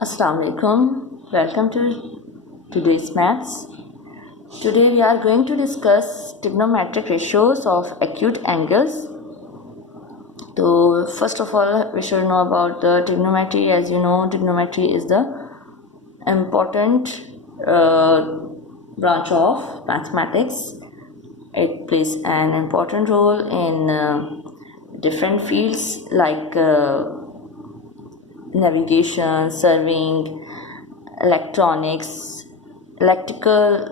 Assalamu alaikum. Welcome to today's maths. Today we are going to discuss trigonometric ratios of acute angles. So first of all, we should know about the trigonometry. As you know, trigonometry is the important branch of mathematics. It plays an important role in different fields like navigation, surveying, electronics, electrical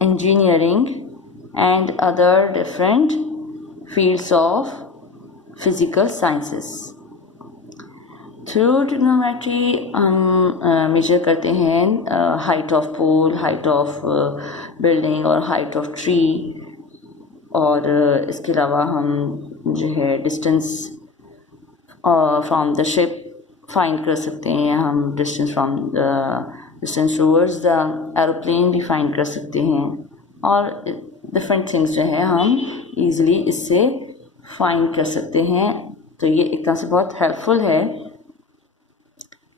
engineering, and other different fields of physical sciences. Through trigonometry हम measure करते हैं height of pole, height of building और height of tree, और इसके अलावा हम जो है distance from the ship find कर सकते हैं. हम डिस्टेंस टूवर्ड्स द एरोप्लेन भी फाइंड कर सकते हैं, और डिफरेंट थिंग्स जो है हम इजीली इससे फाइंड कर सकते हैं. तो ये एक तरह से बहुत हेल्पफुल है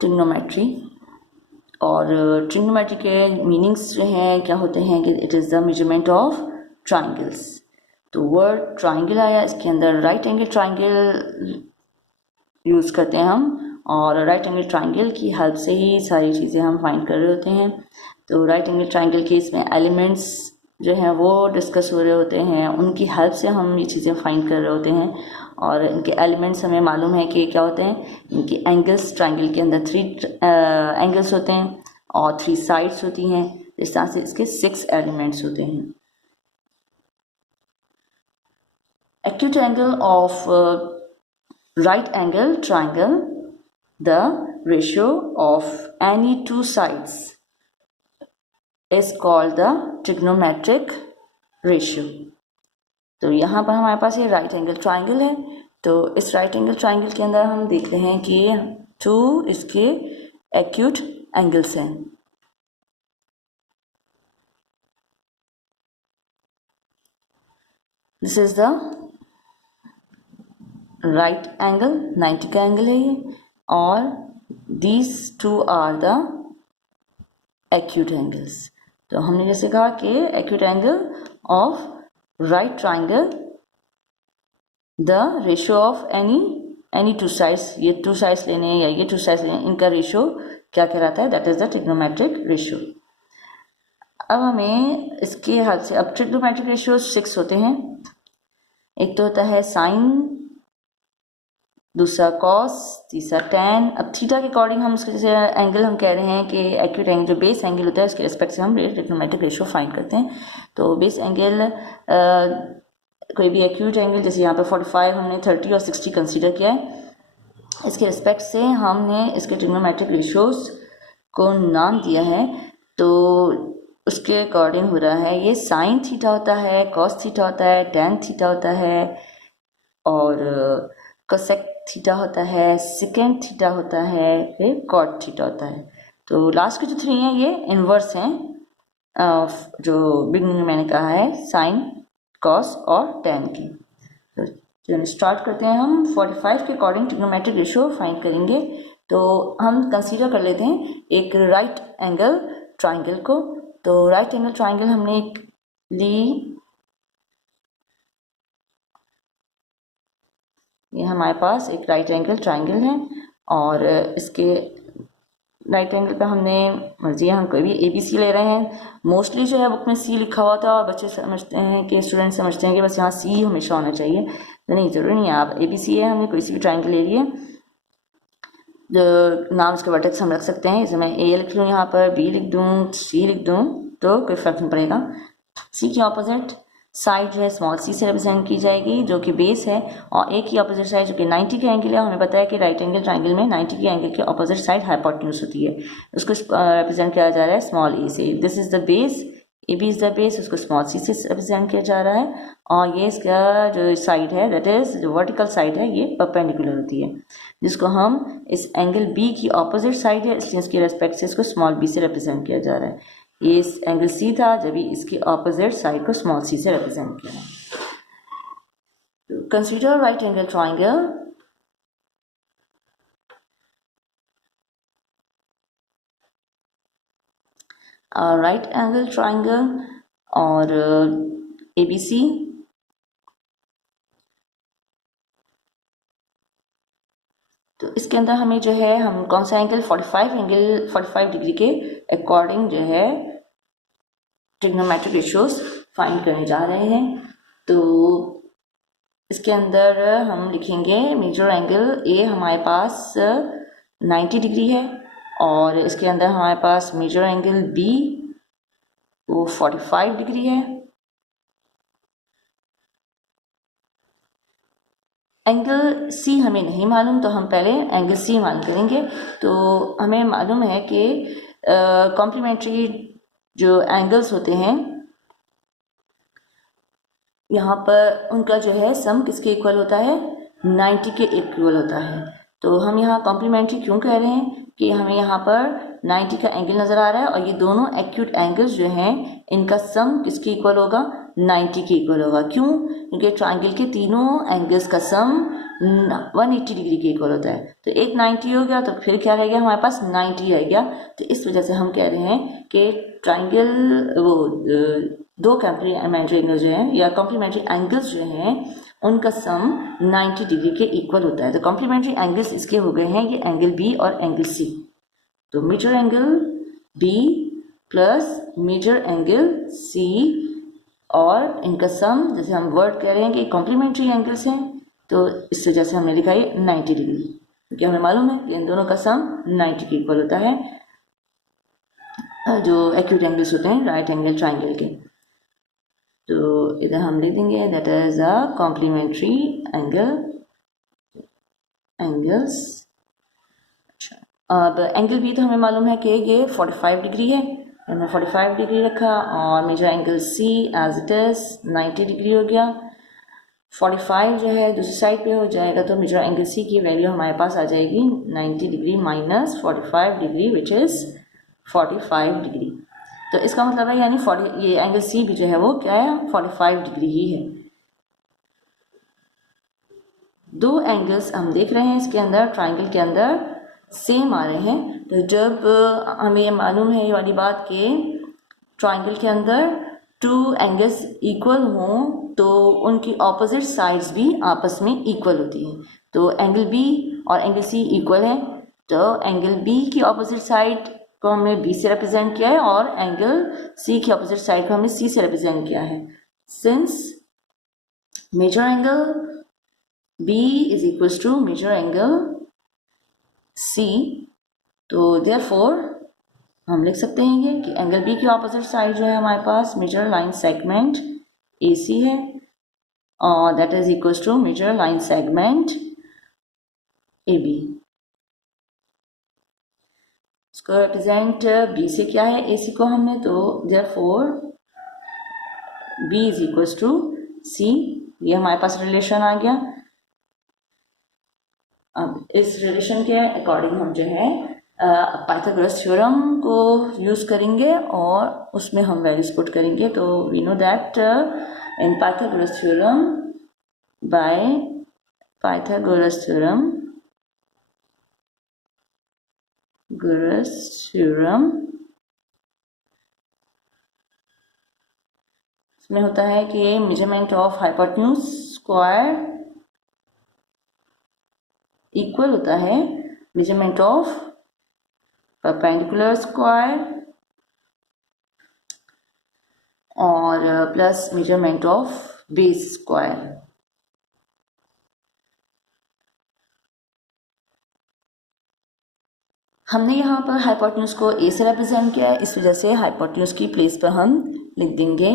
ट्रिग्नोमेट्री. और ट्रिग्नोमेट्री के मीनिंग्स जो हैं क्या होते हैं कि it is the measurement of triangles. तो वर्ड ट्राइंगल आया, इसके अंदर राइट एंगल ट्राइंगल यूज़ करते हैं हम, और राइट एंगल ट्राइंगल की हेल्प से ही सारी चीज़ें हम फाइंड कर रहे होते हैं. तो राइट एंगल ट्राइंगल के इसमें एलिमेंट्स जो हैं वो डिस्कस हो रहे होते हैं, उनकी हेल्प से हम ये चीज़ें फाइंड कर रहे होते हैं. और इनके एलिमेंट्स हमें मालूम है कि क्या होते हैं. इनकी एंगल्स, ट्राइंगल के अंदर 3 एंगल्स होते हैं और 3 साइड्स होती हैं. इस तरह से इसके 6 एलिमेंट्स होते हैं. Acute angle of right angle triangle, the ratio of any 2 sides is called the trigonometric ratio. तो यहाँ पर हमारे पास ये राइट एंगल ट्राइंगल है. तो इस राइट एंगल ट्राइंगल के अंदर हम देखते हैं कि 2 इसके एक्यूट एंगल्स हैं. This is the right angle, 90 का एंगल है ये, और these 2 are the acute angles. तो हमने जैसे कहा कि acute angle of right triangle, the ratio of any 2 sides, ये 2 साइड्स लेने या ये 2 साइड्स लेने, इनका रेशियो क्या कहलाता है, that is the trigonometric ratio. अब हमें इसके हाथ से, अब ट्रिग्नोमेट्रिक रेशियो 6 होते हैं. एक तो होता है साइन, दूसरा कॉस, तीसरा टैन. अब थीटा के अकॉर्डिंग हम उसके जैसे एंगल हम कह रहे हैं कि एक्यूट एंगल जो बेस एंगल होता है उसके रिस्पेक्ट से हम ट्रिग्नोमेट्रिक रेशियो फाइंड करते हैं. तो बेस एंगल कोई भी एक्यूट एंगल, जैसे यहाँ पे 45 हमने 30 और 60 कंसीडर किया है, इसके रिस्पेक्ट से हमने इसके ट्रिग्नोमेट्रिक रेशियोज को नाम दिया है. तो उसके अकॉर्डिंग हो रहा है, ये साइन थीटा होता है, कॉस थीटा होता है, टैन थीटा होता है, और कोसेक थीटा होता है, सेकेंड थीटा होता है, फिर कॉट थीटा होता है. तो लास्ट के जो 3 हैं ये इन्वर्स हैं, जो बिगिनिंग में मैंने कहा है, साइन, कॉस और टैन की. तो चलिए स्टार्ट करते हैं. हम 45 के अकॉर्डिंग ट्रिग्नोमेट्रिक रेशियो फाइंड करेंगे. तो हम कंसीडर कर लेते हैं एक राइट एंगल ट्राइंगल को. तो राइट एंगल ट्राइंगल हमने एक ली, ये हमारे पास एक राइट एंगल ट्राइंगल है, और इसके राइट एंगल पे हमने मर्जी हम कोई भी ABC ले रहे हैं. मोस्टली जो है बुक में C लिखा हुआ था, और बच्चे समझते हैं कि स्टूडेंट समझते हैं कि बस यहाँ C हमेशा होना चाहिए. तो नहीं, ज़रूरी नहीं है. आप ABC है, हमने कोई सी भी ट्राइंगल ले लिए, जो नाम इसके वर्टेक्स हम रख सकते हैं. जैसे मैं A लिख लूँ, यहाँ पर B लिख दूँ, C लिख दूँ, तो कोई फर्क नहीं पड़ेगा. C की ऑपोजिट साइड जो है स्मॉल c से रिप्रेजेंट की जाएगी, जो कि बेस है, और एक ही ऑपोजिट साइड जो कि 90 का एंगल है. हमें पता है कि राइट एंगल ट्राइंगल में 90 के एंगल के ऑपोजिट साइड हाइपोटेन्यूज होती है, उसको रिप्रेजेंट किया जा रहा है स्मॉल a से. This is the base, AB is the base, उसको स्मॉल c से रिप्रेजेंट किया जा रहा है. और ये इसका जो साइड है, दैट इज जो वर्टिकल साइड है, ये परपेंडिकुलर होती है, जिसको हम इस एंगल B की ऑपोजिट साइड है, इसलिए इसके रेस्पेक्ट से इसको स्मॉल b से रिप्रेजेंट किया जा रहा है. ये एंगल C था, जब इसकी ऑपोजिट साइड को स्मॉल c से रिप्रेजेंट किया. Consider right angle triangle right angle triangle और ABC, तो इसके अंदर हमें जो है हम कौन सा एंगल 45 डिग्री के अकॉर्डिंग जो है ट्रिग्नोमेट्रिक रेशियोज फाइंड करने जा रहे हैं। तो इसके अंदर हम लिखेंगे मेजर एंगल ए हमारे पास 90 डिग्री है और इसके अंदर हमारे पास मेजर एंगल बी वो 45 डिग्री है। एंगल सी हमें नहीं मालूम, तो हम पहले एंगल सी मालूम करेंगे। तो हमें मालूम है कि कॉम्प्लीमेंट्री जो एंगल्स होते हैं यहाँ पर उनका जो है सम किसके इक्वल होता है, 90 के इक्वल होता है। तो हम यहाँ कॉम्प्लीमेंट्री क्यों कह रहे हैं कि हमें यहाँ पर 90 का एंगल नज़र आ रहा है और ये दोनों एक्यूट एंगल्स जो हैं इनका सम किसके इक्वल होगा, 90 के इक्वल होगा। क्यों, क्योंकि ट्राइंगल के तीनों एंगल्स का सम 180 डिग्री के इक्वल होता है। तो एक 90 हो गया तो फिर क्या रह गया हमारे पास, 90 रह गया। तो इस वजह से हम कह रहे हैं कि ट्राइंगल वो दो कॉम्प्लीमेंट्री एंगल जो हैं या कॉम्प्लीमेंट्री एंगल्स जो हैं उनका सम 90 डिग्री के इक्वल होता है। तो कॉम्प्लीमेंट्री एंगल्स इसके हो गए हैं ये एंगल बी और एंगल सी। तो measure angle B plus measure angle C और इनका सम, जैसे हम वर्ड कह रहे हैं कि कॉम्प्लीमेंट्री एंगल्स हैं तो इस वजह से हमने लिखा है 90 डिग्री, क्योंकि हमें मालूम है कि इन दोनों का सम 90 के इक्वल होता है जो एक्यूट एंगल्स होते हैं राइट एंगल ट्राइंगल के। तो इधर हम लिख देंगे that is a complementary angles. अब एंगल बी तो हमें मालूम है कि ये 45 डिग्री है, हमने 45 डिग्री रखा और measure angle C as it is 90 degree हो गया। 45 जो है दूसरी साइड पे हो जाएगा तो मेजर एंगल सी की वैल्यू हमारे पास आ जाएगी 90 degree minus 45 degree which is 45 degree. तो इसका मतलब है यानी 40 ये एंगल सी भी जो है वो क्या है, 45 डिग्री ही है। दो एंगल्स हम देख रहे हैं इसके अंदर ट्राइंगल के अंदर सेम आ रहे हैं। तो जब हमें मालूम है ये वाली बात कि ट्राइंगल के अंदर टू एंगल्स इक्वल हों तो उनकी ऑपोजिट साइड्स भी आपस में इक्वल होती हैं। तो एंगल बी और एंगल सी इक्वल है, तो एंगल बी की ऑपोजिट साइड को हमने बी से रिप्रेजेंट किया है और एंगल सी की ऑपोजिट साइड को हमने सी से रिप्रेजेंट किया है। Since measure angle B is equal to measure angle C, तो देयरफॉर हम लिख सकते हैं ये कि एंगल बी की ऑपोजिट साइड जो है हमारे पास measure line segment A C है और that is equal to measure line segment A B. इसको रिप्रेजेंट बी से क्या है, ए सी को हमने, तो therefore B is equal to C, ये हमारे पास रिलेशन आ गया। अब इस रिलेशन के अकॉर्डिंग हम जो है पाइथागोरस थ्योरम को यूज़ करेंगे और उसमें हम वैल्यूज पुट करेंगे। तो we know that in Pythagoras theorem by Pythagoras theorem इसमें होता है कि measurement of hypotenuse square equal होता है मेजरमेंट ऑफ परपेंडिकुलर स्क्वायर और plus measurement of base square. हमने यहाँ पर हाइपोटेन्यूज को ए से रिप्रेजेंट किया है, इस वजह से हाइपोटेन्यूज की प्लेस पर हम लिख देंगे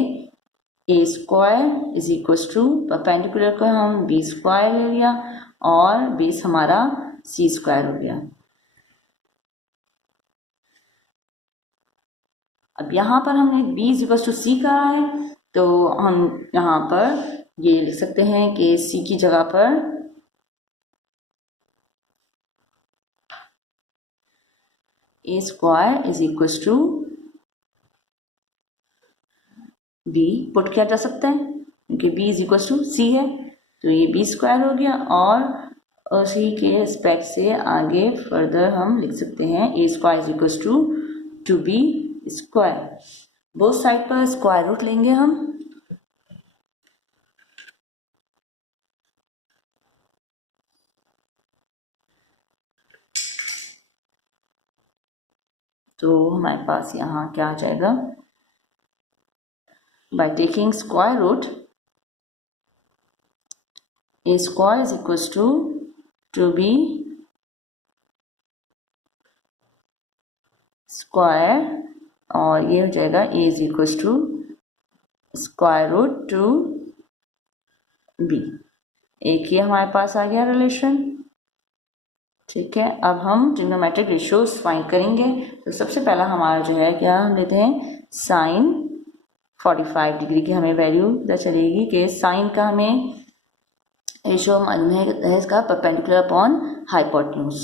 A square is equal to perpendicular को हम बी स्क्वायर ले लिया और बेस हमारा सी स्क्वायर हो गया। अब यहाँ पर हमने b इज इक्वल टू सी कहा है, तो हम यहाँ पर ये लिख सकते हैं कि c की जगह पर a square is equal to b put किया जा सकता है क्योंकि b is equal to C है, तो ये b स्क्वायर हो गया और उसी के रिस्पेक्ट से आगे फर्दर हम लिख सकते हैं a square is equal to 2b square, both side पर स्क्वायर रूट लेंगे हम। तो हमारे पास यहाँ क्या आ जाएगा, by taking square root A square is equals to B square, और ये हो जाएगा A is equals to square root two B. एक ये हमारे पास आ गया रिलेशन। ठीक है, अब हम ट्रिग्नोमेट्रिक रेशियोज फाइंड करेंगे। तो सबसे पहला हमारा जो है क्या, हम लेते हैं साइन 45 डिग्री की हमें वैल्यू पता चलेगी कि साइन का हमें रेशियो मालूम है इसका परपेंडिकुलर अपॉन हाइपोटेन्यूज।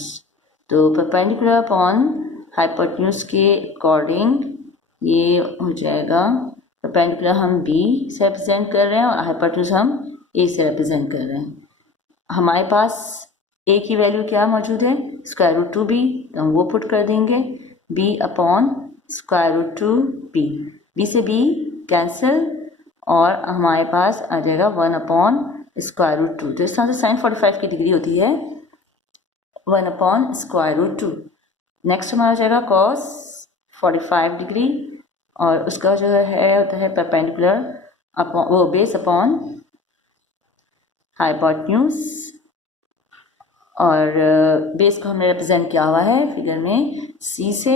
तो परपेंडिकुलर अपॉन हाइपोटेन्यूज के अकॉर्डिंग ये हो जाएगा, परपेंडिकुलर हम बी से रिप्रेजेंट कर रहे हैं और हाइपोटेन्यूज हम ए से रिप्रेजेंट कर रहे हैं। हमारे पास ए की वैल्यू क्या मौजूद है, स्क्वायर रूट टू बी, तो हम वो पुट कर देंगे, B upon square root two B, B से बी कैंसिल और हमारे पास आ जाएगा 1 अपॉन स्क्वायर रूट टू। तो इस तरह से साइन 45 की डिग्री होती है 1 upon square root two. Next हमारा हो जाएगा कॉस 45 डिग्री और उसका जो है होता है परपेंडिकुलर अपॉन वो बेस अपॉन हाइपोटेन्यूज, और बेस को हमने रिप्रेजेंट किया हुआ है फिगर में सी से,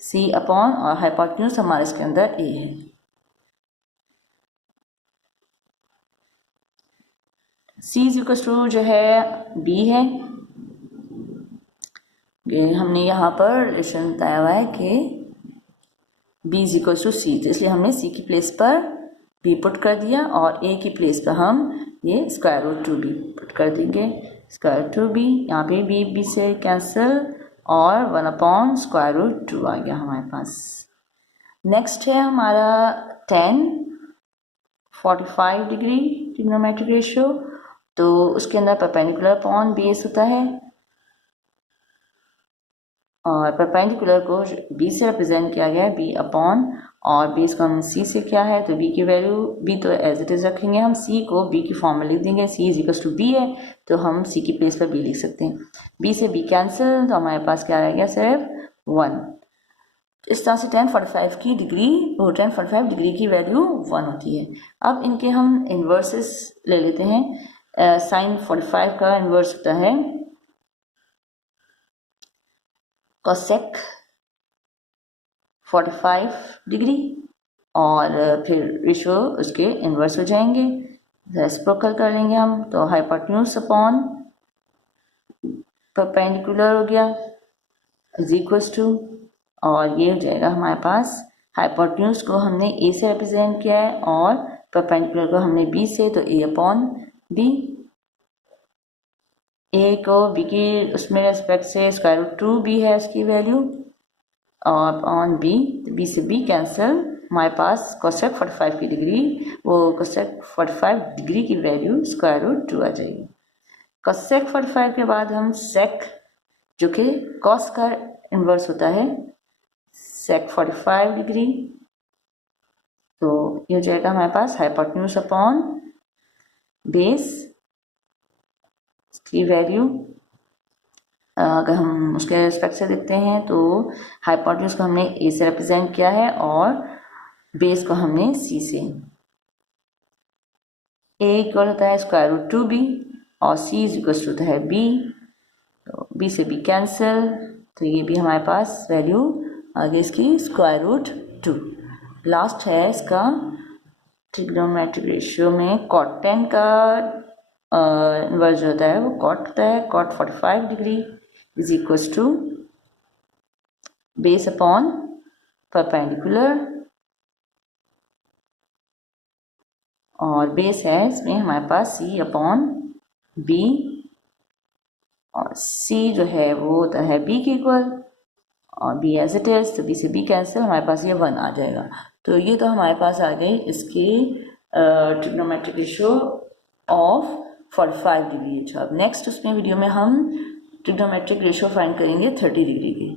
सी अपॉन और हाइपोटेन्यूज हमारे इसके अंदर ए है। सी इज इक्वल टू जो है बी है, हमने यहाँ पर रिलेशन बताया हुआ है कि बी इज इक्वल टू सी, तो इसलिए हमने सी की प्लेस पर बी पुट कर दिया और ए की प्लेस पर हम ये square root two B put कर देंगे, स्क्वायर टू बी, यहाँ पे बी से कैंसिल और 1 अपॉन स्क्वायर रूट टू आ गया हमारे पास। नेक्स्ट है हमारा tan 45 डिग्री ट्रिग्नोमेट्रिक रेशियो, तो उसके अंदर परपेंडिकुलर अपॉन बेस होता है और परपेंडिकुलर को बी से रिप्रेजेंट किया गया है बी अपॉन, और बेस को हम सी से क्या है तो बी की वैल्यू बी तो एज इट इज रखेंगे, हम सी को बी की फॉर्म में लिख देंगे, सी इज इक्वल टू बी है तो हम सी की प्लेस पर बी लिख सकते हैं, बी से बी कैंसिल तो हमारे पास क्या रह गया सिर्फ 1। इस तरह से tan 45 की डिग्री वो tan 45 डिग्री की वैल्यू 1 होती है। अब इनके हम इन्वर्सेस ले लेते हैं। साइन 45 का इन्वर्स होता है कोसेक 45 डिग्री और फिर रेशियो उसके इन्वर्स हो जाएंगे, रेसिप्रोकल कर लेंगे हम, तो हाइपोटेन्यूज अपॉन परपेंडिकुलर हो गया इज इक्वल्स टू, और ये हो जाएगा हमारे पास हाइपोटेन्यूज को हमने ए से रिप्रेजेंट किया है और परपेंडिकुलर को हमने बी से, तो ए अपॉन बी, ए को बी की उसमें रेस्पेक्ट से स्क्वायर रूट टू बी है उसकी वैल्यू और ऑन बी, बी से बी कैंसिल, हमारे पास कोसेक 45 की डिग्री वो कोसेक 45 डिग्री की वैल्यू स्क्वायर रूट टू आ जाएगी। कोसेक 45 के बाद हम सेक जो कि कॉस का इन्वर्स होता है सेक 45 डिग्री, तो ये हो जाएगा हमारे पास हाइपोटेन्यूज अपॉन बेस की वैल्यू, अगर हम उसके रिस्पेक्ट से देखते हैं तो हाइपोटेन्यूज को हमने ए से रिप्रेजेंट किया है और बेस को हमने सी से, ए इक्वल होता है स्क्वायर रूट टू बी और सी इज इक्वल होता है बी, तो बी से बी कैंसिल, तो ये भी हमारे पास वैल्यू आगे इसकी स्क्वायर रूट टू। लास्ट है इसका ट्रिग्नोमेट्रिक रेशियो में कॉट 10 का इन्वर्स जो होता है वो कॉट होता है, cot 45 degree is equals to base upon perpendicular, और बेस है इसमें हमारे पास सी अपॉन बी और सी जो है वो होता है बी के इक्वल और बी एज इट इज, तो बी से बी कैंसिल, हमारे पास ये 1 आ जाएगा। तो ये तो हमारे पास आ गई इसकी ट्रिग्नोमेट्रिक रेशियो ऑफ 45 डिग्री। अच्छा, अब नेक्स्ट उसमें वीडियो में हम ट्रिग्नोमेट्रिक रेशियो फाइंड करेंगे 30 डिग्री की।